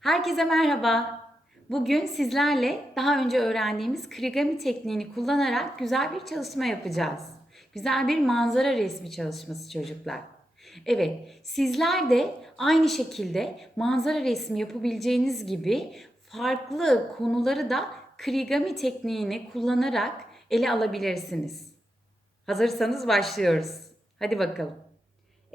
Herkese merhaba. Bugün sizlerle daha önce öğrendiğimiz krigami tekniğini kullanarak güzel bir çalışma yapacağız. Güzel bir manzara resmi çalışması çocuklar. Evet, sizler de aynı şekilde manzara resmi yapabileceğiniz gibi farklı konuları da krigami tekniğini kullanarak ele alabilirsiniz. Hazırsanız başlıyoruz. Hadi bakalım.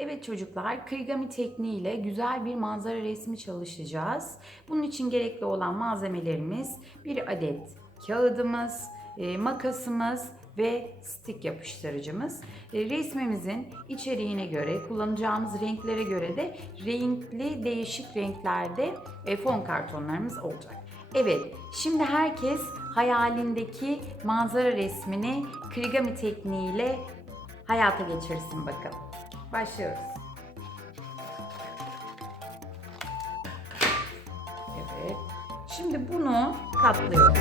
Evet çocuklar, krigami tekniğiyle güzel bir manzara resmi çalışacağız. Bunun için gerekli olan malzemelerimiz bir adet kağıdımız, e, makasımız ve stik yapıştırıcımız. E, resmimizin içeriğine göre, kullanacağımız renklere göre de renkli değişik renklerde e, fon kartonlarımız olacak. Evet, şimdi herkes hayalindeki manzara resmini krigami tekniğiyle hayata geçirsin bakalım. Başlıyoruz. Evet. Şimdi bunu katlıyorum.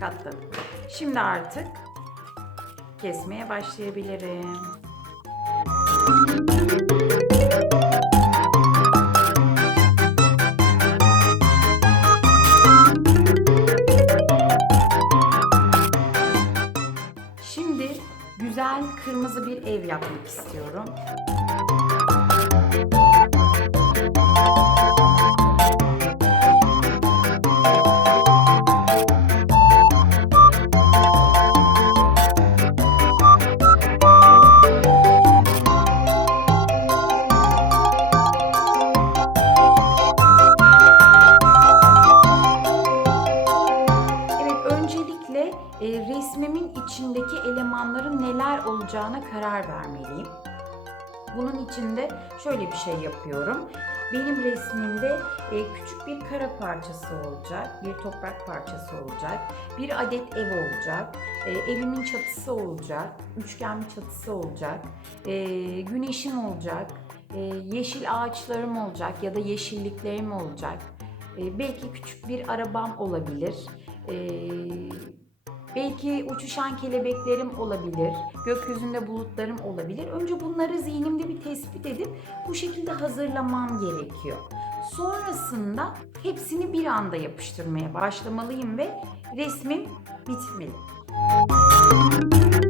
Katladım. Şimdi artık kesmeye başlayabilirim. Güzel kırmızı bir ev yapmak istiyorum. E, resmimin içindeki elemanların neler olacağına karar vermeliyim. Bunun için de şöyle bir şey yapıyorum. Benim resmimde e, küçük bir kara parçası olacak, bir toprak parçası olacak, bir adet ev olacak, e, evimin çatısı olacak, üçgen bir çatısı olacak, e, güneşim olacak, e, yeşil ağaçlarım olacak ya da yeşilliklerim olacak. E, belki küçük bir arabam olabilir. E, belki uçuşan kelebeklerim olabilir. Gökyüzünde bulutlarım olabilir. Önce bunları zihnimde bir tespit edip bu şekilde hazırlamam gerekiyor. Sonrasında hepsini bir anda yapıştırmaya başlamalıyım ve resmim bitmeli. Evet,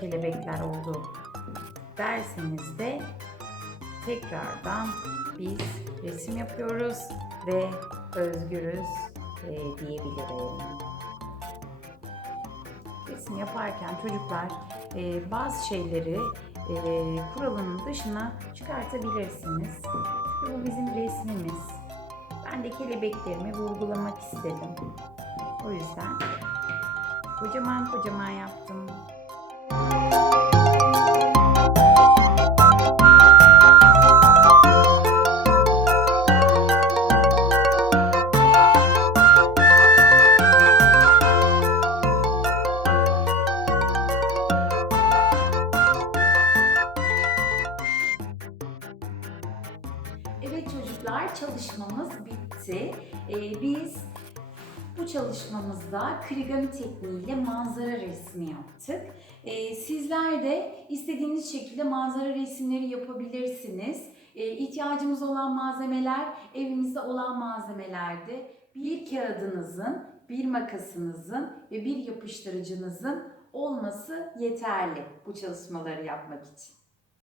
kelebekler oldu derseniz de tekrardan biz resim yapıyoruz ve özgürüz e, diyebilirim. Resim yaparken çocuklar e, bazı şeyleri e, kuralının dışına çıkartabilirsiniz. Çünkü bu bizim resmimiz. Ben de kelebeklerimi vurgulamak istedim. O yüzden kocaman kocaman yaptım. Çalışmamız bitti. Ee, biz bu çalışmamızda krigami tekniğiyle manzara resmi yaptık. Ee, sizler de istediğiniz şekilde manzara resimleri yapabilirsiniz. Ee, ihtiyacımız olan malzemeler evimizde olan malzemelerdi. Bir kağıdınızın, bir makasınızın ve bir yapıştırıcınızın olması yeterli bu çalışmaları yapmak için.